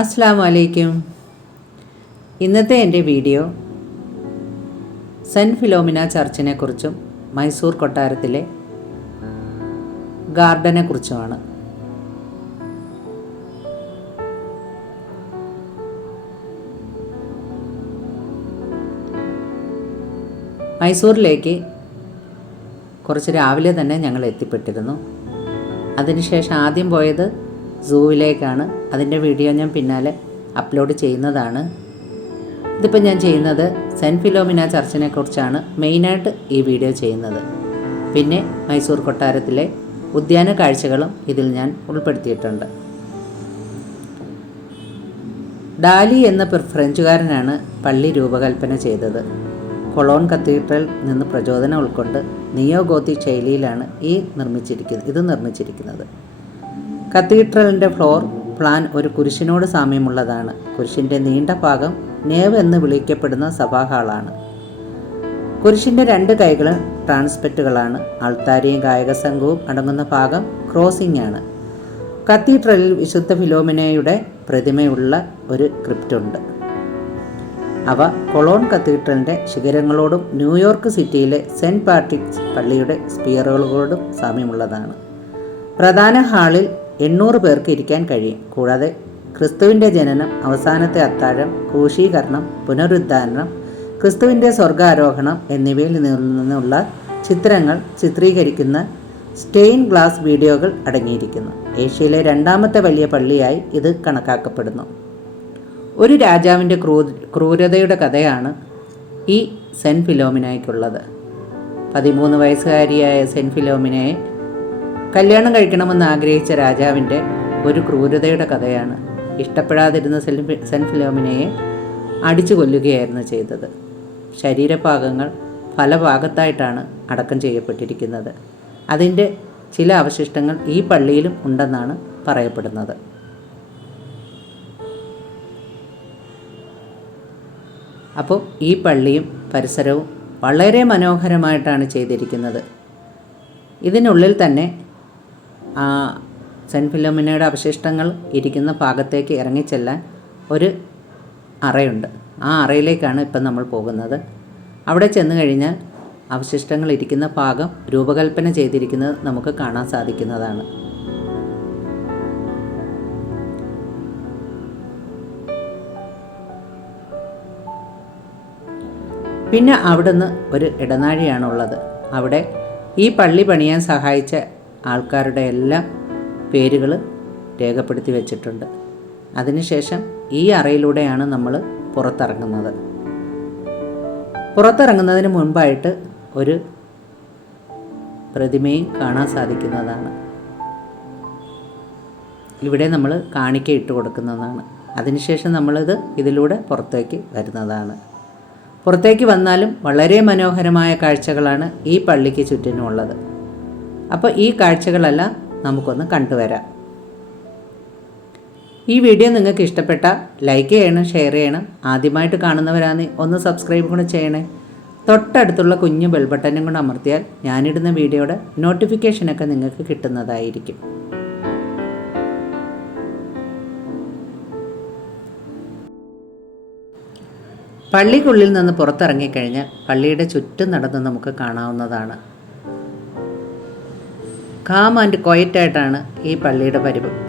അസ്സലാമു അലൈക്കും. ഇന്നത്തെ എൻ്റെ വീഡിയോ സെൻറ്റ് ഫിലോമിന ചർച്ചിനെ കുറിച്ചും മൈസൂർ കൊട്ടാരത്തിലെ ഗാർഡനെ കുറിച്ചുമാണ്. മൈസൂരിലേക്ക് കുറച്ച് രാവിലെ തന്നെ ഞങ്ങൾ എത്തിപ്പെട്ടിരുന്നു. അതിനുശേഷം ആദ്യം പോയത് സൂവിലേക്കാണ്. അതിൻ്റെ വീഡിയോ ഞാൻ പിന്നാലെ അപ്ലോഡ് ചെയ്യുന്നതാണ്. ഇതിപ്പോൾ ഞാൻ ചെയ്യുന്നത് സെൻറ്റ് ഫിലോമിന ചർച്ചിനെ കുറിച്ചാണ് മെയിനായിട്ട് ഈ വീഡിയോ ചെയ്യുന്നത്. പിന്നെ മൈസൂർ കൊട്ടാരത്തിലെ ഉദ്യാന കാഴ്ചകളും ഇതിൽ ഞാൻ ഉൾപ്പെടുത്തിയിട്ടുണ്ട്. ഡാലി എന്ന ഫ്രഞ്ചുകാരനാണ് പള്ളി രൂപകൽപ്പന ചെയ്തത്. കൊളോൺ കത്തീഡ്രൽ നിന്ന് പ്രചോദനം ഉൾക്കൊണ്ട് നിയോ ഗോത്തിക് ശൈലിയിലാണ് ഇത് നിർമ്മിച്ചിരിക്കുന്നത്. കത്തീഡ്രലിൻ്റെ ഫ്ലോർ പ്ലാൻ ഒരു കുരിശിനോട് സാമ്യമുള്ളതാണ്. കുരിശിൻ്റെ നീണ്ട ഭാഗം നേവ് എന്ന് വിളിക്കപ്പെടുന്ന സഭാഹാളാണ്. കുരിശിൻ്റെ രണ്ട് കൈകളും ട്രാൻസ്പെറ്റുകളാണ്. അൾത്താരിയും ഗായകസംഘവും അടങ്ങുന്ന ഭാഗം ക്രോസിംഗ് ആണ്. കത്തീഡ്രലിൽ വിശുദ്ധ ഫിലോമിനയുടെ പ്രതിമയുള്ള ഒരു ക്രിപ്റ്റുണ്ട്. അവ കൊളോൺ കത്തീഡ്രലിൻ്റെ ശിഖരങ്ങളോടും ന്യൂയോർക്ക് സിറ്റിയിലെ സെൻറ്റ് പാട്രിക്സ് പള്ളിയുടെ സ്പിയറുകളോടും സാമ്യമുള്ളതാണ്. പ്രധാന ഹാളിൽ 800 പേർക്ക് ഇരിക്കാൻ കഴിയും. കൂടാതെ ക്രിസ്തുവിൻ്റെ ജനനം, അവസാനത്തെ അത്താഴം, ക്രൂശീകരണം, പുനരുദ്ധാരണം, ക്രിസ്തുവിൻ്റെ സ്വർഗാരോഹണം എന്നിവയിൽ നിന്നുള്ള ചിത്രങ്ങൾ ചിത്രീകരിക്കുന്ന സ്റ്റെയിൻ ഗ്ലാസ് വീഡിയോകൾ അടങ്ങിയിരിക്കുന്നു. ഏഷ്യയിലെ രണ്ടാമത്തെ വലിയ പള്ളിയായി ഇത് കണക്കാക്കപ്പെടുന്നു. ഒരു രാജാവിൻ്റെ ക്രൂരതയുടെ കഥയാണ് ഈ സെൻറ്റ് ഫിലോമിനയ്ക്കുള്ളത്. 13 വയസ്സുകാരിയായ സെൻറ്റ് ഫിലോമിനയെ കല്യാണം കഴിക്കണമെന്ന് ആഗ്രഹിച്ച രാജാവിൻ്റെ ഒരു ക്രൂരതയുടെ കഥയാണ്. ഇഷ്ടപ്പെടാതിരുന്ന സെൻറ്റ് ഫിലോമിനയെ അടിച്ചു കൊല്ലുകയായിരുന്നു ചെയ്തത്. ശരീരഭാഗങ്ങൾ പല ഭാഗത്തായിട്ടാണ് അടക്കം ചെയ്യപ്പെട്ടിരിക്കുന്നത്. അതിൻ്റെ ചില അവശിഷ്ടങ്ങൾ ഈ പള്ളിയിലും ഉണ്ടെന്നാണ് പറയപ്പെടുന്നത്. അപ്പോൾ ഈ പള്ളിയും പരിസരവും വളരെ മനോഹരമായിട്ടാണ് ചെയ്തിരിക്കുന്നത്. ഇതിനുള്ളിൽ തന്നെ സെൻറ്റ് ഫിലോമിനയുടെ അവശിഷ്ടങ്ങൾ ഇരിക്കുന്ന ഭാഗത്തേക്ക് ഇറങ്ങിച്ചെല്ലാൻ ഒരു അറയുണ്ട്. ആ അറയിലേക്കാണ് ഇപ്പം നമ്മൾ പോകുന്നത്. അവിടെ ചെന്ന് കഴിഞ്ഞാൽ അവശിഷ്ടങ്ങൾ ഇരിക്കുന്ന ഭാഗം രൂപകൽപ്പന ചെയ്തിരിക്കുന്നത് നമുക്ക് കാണാൻ സാധിക്കുന്നതാണ്. പിന്നെ അവിടുന്ന് ഒരു ഇടനാഴിയാണുള്ളത്. അവിടെ ഈ പള്ളി പണിയാൻ സഹായിച്ച ആൾക്കാരുടെ എല്ലാം പേരുകൾ രേഖപ്പെടുത്തി വെച്ചിട്ടുണ്ട്. അതിനുശേഷം ഈ അറയിലൂടെയാണ് നമ്മൾ പുറത്തിറങ്ങുന്നത്. പുറത്തിറങ്ങുന്നതിന് മുൻപായിട്ട് ഒരു പ്രതിമയും കാണാൻ സാധിക്കുന്നതാണ്. ഇവിടെ നമ്മൾ കാണിക്ക ഇട്ട് കൊടുക്കുന്നതാണ്. അതിനുശേഷം ഇതിലൂടെ പുറത്തേക്ക് വരുന്നതാണ്. പുറത്തേക്ക് വന്നാലും വളരെ മനോഹരമായ കാഴ്ചകളാണ് ഈ പള്ളിക്ക് ചുറ്റിനുമുള്ളത്. അപ്പോൾ ഈ കാഴ്ചകളെല്ലാം നമുക്കൊന്ന് കണ്ടുവരാം. ഈ വീഡിയോ നിങ്ങൾക്ക് ഇഷ്ടപ്പെട്ടാൽ ലൈക്ക് ചെയ്യണം, ഷെയർ ചെയ്യണം. ആദ്യമായിട്ട് കാണുന്നവരാണെങ്കിൽ ഒന്ന് സബ്സ്ക്രൈബ് കൂടെ ചെയ്യണേ. തൊട്ടടുത്തുള്ള കുഞ്ഞു ബെൽ ബട്ടനും കൂടെ അമർത്തിയാൽ ഞാനിടുന്ന വീഡിയോയുടെ നോട്ടിഫിക്കേഷനൊക്കെ നിങ്ങൾക്ക് കിട്ടുന്നതായിരിക്കും. പള്ളിക്കുള്ളിൽ നിന്ന് പുറത്തിറങ്ങിക്കഴിഞ്ഞാൽ പള്ളിയുടെ ചുറ്റും നടന്ന് നമുക്ക് കാണാവുന്നതാണ്. കാം ആൻഡ് ക്വയറ്റായിട്ടാണ് ഈ പള്ളിയുടെ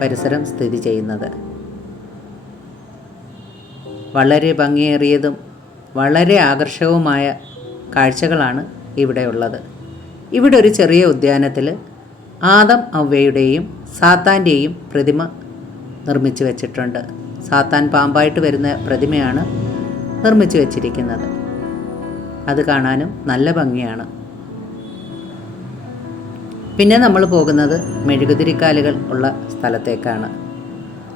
പരിസരം സ്ഥിതി ചെയ്യുന്നത്. വളരെ ഭംഗിയേറിയതും വളരെ ആകർഷകവുമായ കാഴ്ചകളാണ് ഇവിടെ ഉള്ളത്. ഇവിടെ ഒരു ചെറിയ ഉദ്യാനത്തിൽ ആദം ഹവ്വയുടെയും സാത്താൻ്റെയും പ്രതിമ നിർമ്മിച്ചു വച്ചിട്ടുണ്ട്. സാത്താൻ പാമ്പായിട്ട് വരുന്ന പ്രതിമയാണ് നിർമ്മിച്ചു വച്ചിരിക്കുന്നത്. അത് കാണാനും നല്ല ഭംഗിയാണ്. പിന്നെ നമ്മൾ പോകുന്നത് മെഴുകുതിരിക്കാലുകൾ ഉള്ള സ്ഥലത്തേക്കാണ്.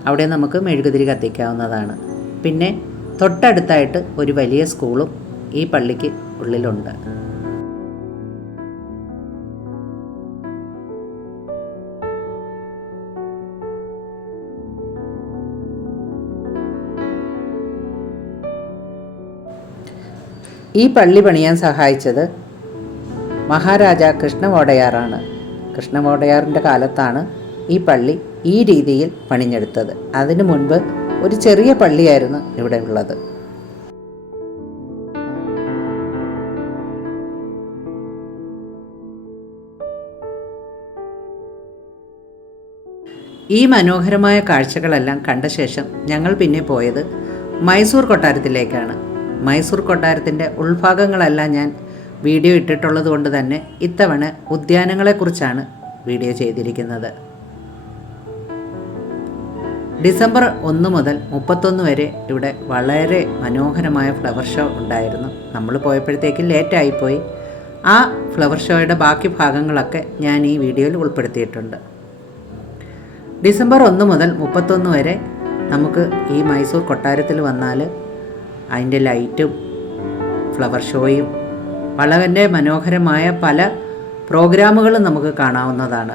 അവിടെ നമുക്ക് മെഴുകുതിരി കത്തിക്കാവുന്നതാണ്. പിന്നെ തൊട്ടടുത്തായിട്ട് ഒരു വലിയ സ്കൂളും ഈ പള്ളിക്ക് ഉള്ളിലുണ്ട്. ഈ പള്ളി പണിയാൻ സഹായിച്ചത് മഹാരാജ കൃഷ്ണവോഡയാറാണ്. കൃഷ്ണവോഡയാറിൻ്റെ കാലത്താണ് ഈ പള്ളി ഈ രീതിയിൽ പണിഞ്ഞെടുത്തത്. അതിനു മുൻപ് ഒരു ചെറിയ പള്ളിയായിരുന്നു ഇവിടെ ഉള്ളത്. ഈ മനോഹരമായ കാഴ്ചകളെല്ലാം കണ്ട ശേഷം ഞങ്ങൾ പിന്നെ പോയത് മൈസൂർ കൊട്ടാരത്തിലേക്കാണ്. മൈസൂർ കൊട്ടാരത്തിൻ്റെ ഉൾഭാഗങ്ങളെല്ലാം ഞാൻ വീഡിയോ ഇട്ടിട്ടുള്ളത് കൊണ്ട് തന്നെ ഇത്തവണ ഉദ്യാനങ്ങളെക്കുറിച്ചാണ് വീഡിയോ ചെയ്തിരിക്കുന്നത്. ഡിസംബർ 1 മുതൽ 31 വരെ ഇവിടെ വളരെ മനോഹരമായ ഫ്ലവർ ഷോ ഉണ്ടായിരുന്നു. നമ്മൾ പോയപ്പോഴത്തേക്ക് ലേറ്റായിപ്പോയി. ആ ഫ്ലവർ ഷോയുടെ ബാക്കി ഭാഗങ്ങളൊക്കെ ഞാൻ ഈ വീഡിയോയിൽ ഉൾപ്പെടുത്തിയിട്ടുണ്ട്. ഡിസംബർ 1 മുതൽ 31 വരെ നമുക്ക് ഈ മൈസൂർ കൊട്ടാരത്തിൽ വന്നാൽ അതിൻ്റെ ലൈറ്റും ഫ്ലവർ ഷോയും വളരെ മനോഹരമായ പല പ്രോഗ്രാമുകളും നമുക്ക് കാണാവുന്നതാണ്.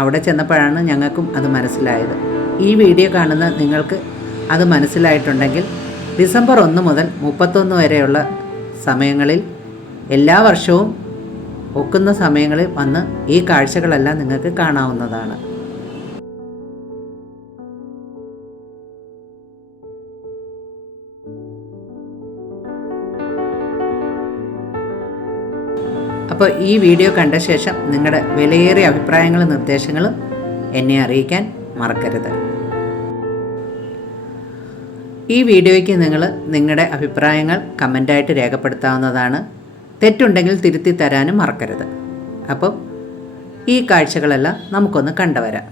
അവിടെ ചെന്നപ്പോഴാണ് ഞങ്ങൾക്കും അത് മനസ്സിലായത്. ഈ വീഡിയോ കാണുന്ന നിങ്ങൾക്ക് അത് മനസ്സിലായിട്ടുണ്ടെങ്കിൽ ഡിസംബർ 1 മുതൽ 31 വരെയുള്ള സമയങ്ങളിൽ എല്ലാ വർഷവും ഒക്കുന്ന സമയങ്ങളിൽ വന്ന് ഈ കാഴ്ചകളെല്ലാം നിങ്ങൾക്ക് കാണാവുന്നതാണ്. അപ്പോൾ ഈ വീഡിയോ കണ്ട ശേഷം നിങ്ങളുടെ വിലയേറിയ അഭിപ്രായങ്ങളും നിർദ്ദേശങ്ങളും എന്നെ അറിയിക്കാൻ മറക്കരുത്. ഈ വീഡിയോയ്ക്ക് നിങ്ങളുടെ അഭിപ്രായങ്ങൾ കമൻ്റായിട്ട് രേഖപ്പെടുത്താവുന്നതാണ്. തെറ്റുണ്ടെങ്കിൽ തിരുത്തി തരാനും മറക്കരുത്. അപ്പോൾ ഈ കാഴ്ചകളെല്ലാം നമുക്കൊന്ന് കണ്ടുവരാം.